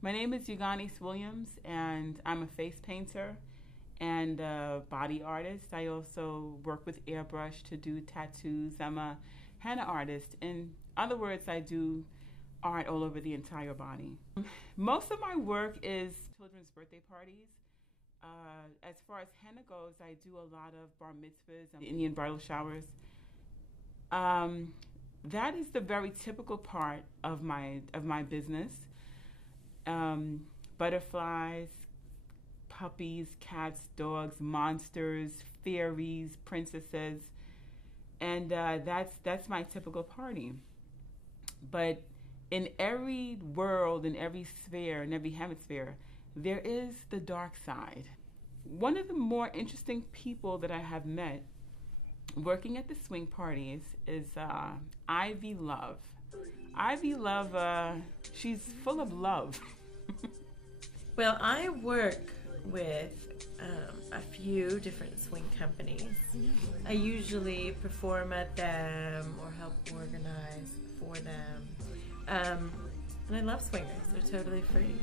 My name is Yougahnese Williams, and I'm a face painter and a body artist. I also work with airbrush to do tattoos. I'm a henna artist. In other words, I do art all over the entire body. Most of my work is children's birthday parties. As far as henna goes, I do a lot of bar mitzvahs and Indian bridal showers. That is the very typical part of my business. Butterflies, puppies, cats, dogs, monsters, fairies, princesses, and that's my typical party. But in every world, in every sphere, in every hemisphere, there is the dark side. One of the more interesting people that I have met working at the swing parties is Ivy Luv. Ivy Luv, she's full of love. Well, I work with a few different swing companies. I usually perform at them or help organize for them. And I love swingers. They're totally free,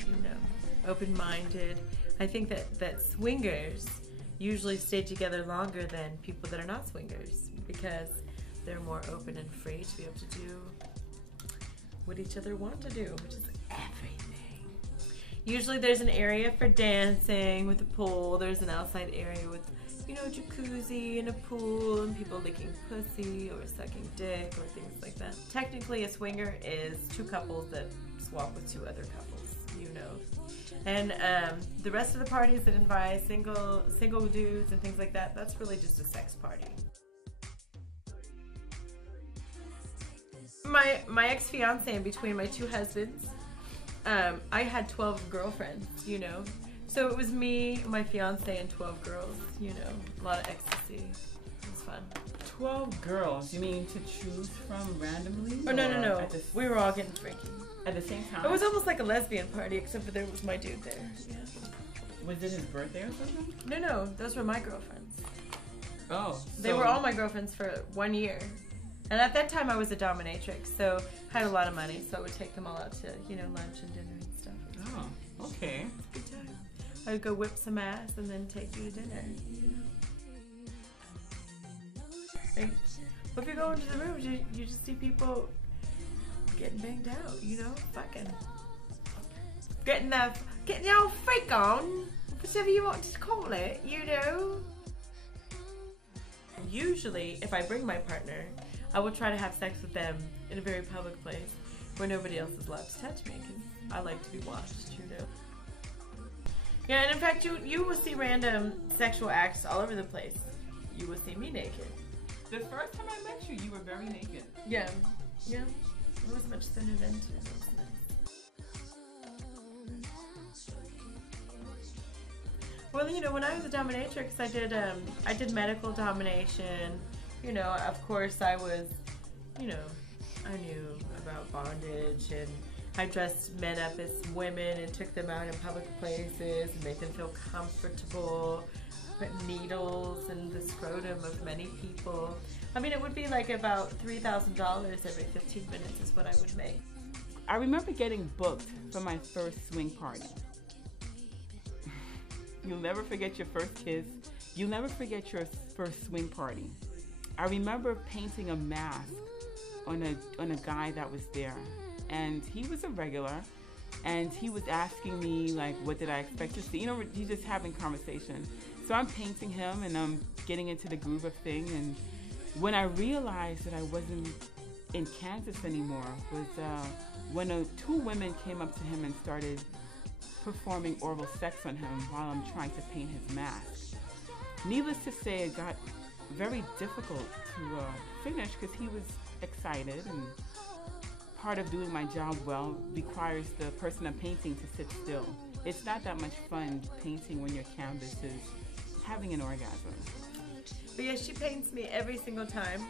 open-minded. I think that swingers usually stay together longer than people that are not swingers because they're more open and free to be able to do what each other want to do, which is everything. Usually there's an area for dancing with a pool. There's an outside area with, jacuzzi and a pool and people licking pussy or sucking dick or things like that. Technically, a swinger is two couples that swap with two other couples, And the rest of the parties that invite single dudes and things like that, that's really just a sex party. My ex-fiance, in between my two husbands, I had 12 girlfriends, So it was me, my fiance, and 12 girls, a lot of ecstasy. It was fun. 12 girls? You mean to choose from randomly? Oh, no. We were all getting freaky. At the same time? It was almost like a lesbian party, except for there was my dude there. Yeah. Was it his birthday or something? No. Those were my girlfriends. Oh. They were all my girlfriends for 1 year. And at that time, I was a dominatrix, so I had a lot of money, so I would take them all out to, lunch and dinner and stuff. Oh, okay. Good time. I would go whip some ass and then take you to dinner, Right? Well, if you go into the rooms, you just see people getting banged out, fucking. Getting the old freak on, whatever you want to call it, Usually, if I bring my partner, I will try to have sex with them in a very public place where nobody else is allowed to touch me because I like to be watched, Yeah, and in fact, you will see random sexual acts all over the place. You will see me naked. The first time I met you, you were very naked. Yeah. It was much thinner then too. It was nice. Well, when I was a dominatrix, I did medical domination. Of course I was, I knew about bondage and I dressed men up as women and took them out in public places and made them feel comfortable, put needles in the scrotum of many people. I mean, it would be like about $3,000 every 15 minutes is what I would make. I remember getting booked for my first swing party. You'll never forget your first kiss. You'll never forget your first swing party. I remember painting a mask on a guy that was there, and he was a regular, and he was asking me like, what did I expect to see? You're just having conversation. So I'm painting him, and I'm getting into the groove of thing, and when I realized that I wasn't in Kansas anymore was when two women came up to him and started performing oral sex on him while I'm trying to paint his mask. Needless to say, it got very difficult to finish because he was excited, and part of doing my job well requires the person I'm painting to sit still. It's not that much fun painting when your canvas is having an orgasm. But yeah, she paints me every single time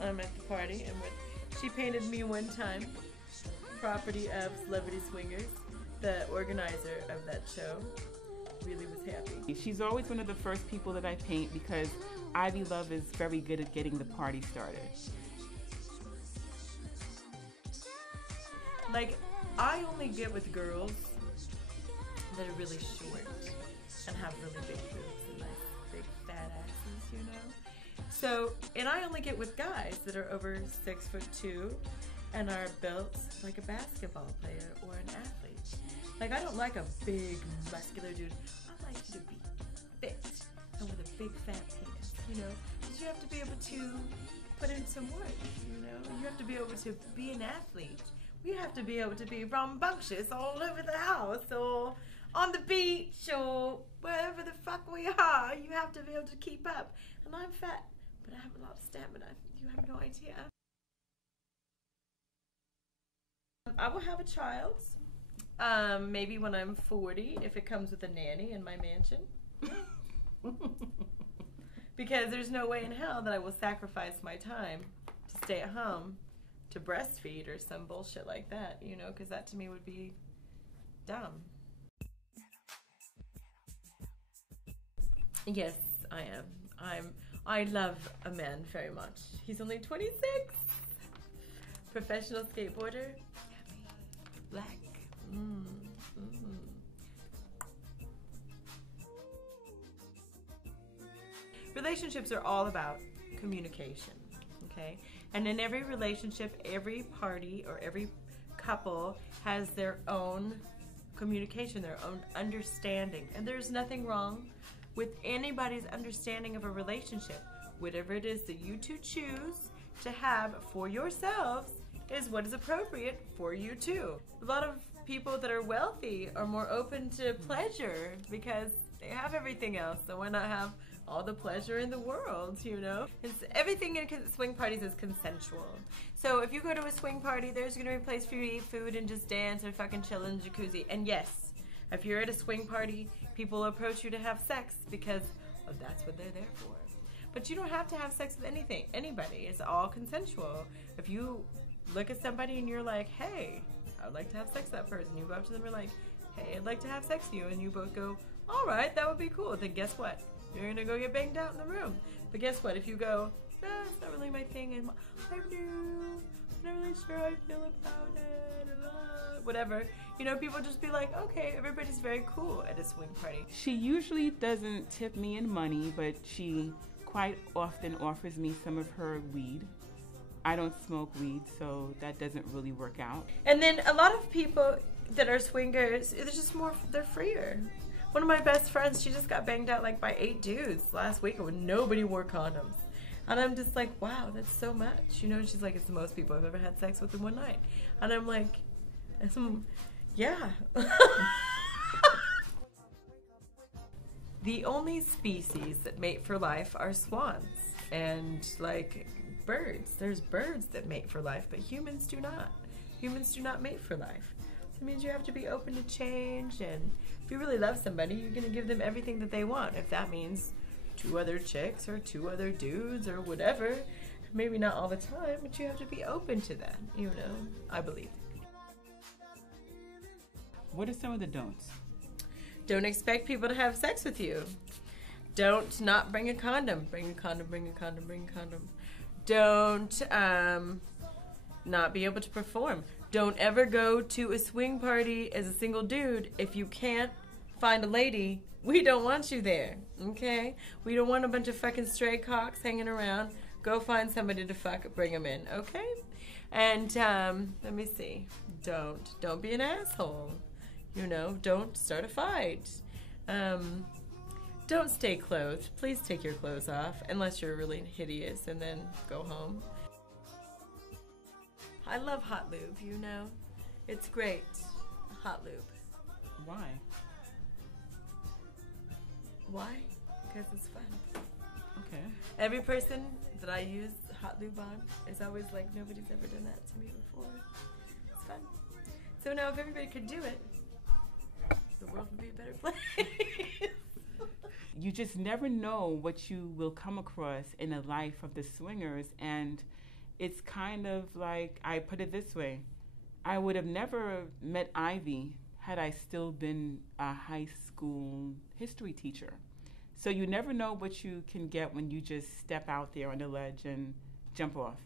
I'm at the party, and she painted me one time, property of Celebrity Swingers. The organizer of that show really was happy. She's always one of the first people that I paint because Ivy Luv is very good at getting the party started. Like, I only get with girls that are really short and have really big boobs and nice big fat asses, you know? So, and I only get with guys that are over 6'2" and are built like a basketball player or an athlete. Like, I don't like a big muscular dude. I like you to be fit and with a big fat penis, you know? Because you have to be able to put in some work, you know? You have to be able to be an athlete. We have to be able to be rambunctious all over the house or on the beach or wherever the fuck we are. You have to be able to keep up. And I'm fat, but I have a lot of stamina. You have no idea. I will have a child, maybe when I'm 40, if it comes with a nanny in my mansion. Because there's no way in hell that I will sacrifice my time to stay at home to breastfeed or some bullshit like that, you know, because that to me would be dumb. Yes, I am. I love a man very much. He's only 26. Professional skateboarder. Black. Relationships are all about communication, okay? And in every relationship, every party or every couple has their own communication, their own understanding. And there's nothing wrong with anybody's understanding of a relationship. Whatever it is that you two choose to have for yourselves is what is appropriate for you too. A lot of people that are wealthy are more open to pleasure because they have everything else, so why not have all the pleasure in the world, you know? Everything in swing parties is consensual. So if you go to a swing party, there's gonna be a place for you to eat food and just dance or fucking chill in the jacuzzi. And yes, if you're at a swing party, people approach you to have sex because that's what they're there for. But you don't have to have sex with anybody. It's all consensual. If you look at somebody and you're like, hey, I would like to have sex with that person, you go up to them and you're like, hey, I'd like to have sex with you, and you both go, all right, that would be cool. Then guess what? You're gonna go get banged out in the room. But guess what? If you go, it's not really my thing, and I'm not really sure how I feel about it, whatever. You know, people just be like, okay, everybody's very cool at a swing party. She usually doesn't tip me in money, but she quite often offers me some of her weed. I don't smoke weed, so that doesn't really work out. And then a lot of people that are swingers, it's just more, they're freer. One of my best friends, she just got banged out like by 8 dudes last week when nobody wore condoms. And I'm just like, wow, that's so much. You know, she's like, it's the most people I've ever had sex with in one night. And I'm like, yeah. The only species that mate for life are swans and like birds. There's birds that mate for life, but humans do not. Humans do not mate for life. So it means you have to be open to change, and if you really love somebody, you're gonna give them everything that they want. If that means 2 other chicks or 2 other dudes or whatever, maybe not all the time, but you have to be open to that, you know, I believe. What are some of the don'ts? Don't expect people to have sex with you. Don't not bring a condom. Bring a condom, bring a condom, bring a condom. Don't not be able to perform. Don't ever go to a swing party as a single dude if you can't find a lady. We don't want you there, okay? We don't want a bunch of fucking stray cocks hanging around. Go find somebody to fuck, bring them in, okay? And let me see. Don't be an asshole. You know, don't start a fight. Don't stay clothed. Please take your clothes off, unless you're really hideous, and then go home. I love hot lube, you know? It's great. Hot lube. Why? Why? Because it's fun. Okay. Every person that I use hot lube on is always like, nobody's ever done that to me before. It's fun. So now if everybody could do it, the world would be a better place. You just never know what you will come across in the life of the swingers, and it's kind of like, I put it this way, I would have never met Ivy had I still been a high school history teacher. So you never know what you can get when you just step out there on the ledge and jump off.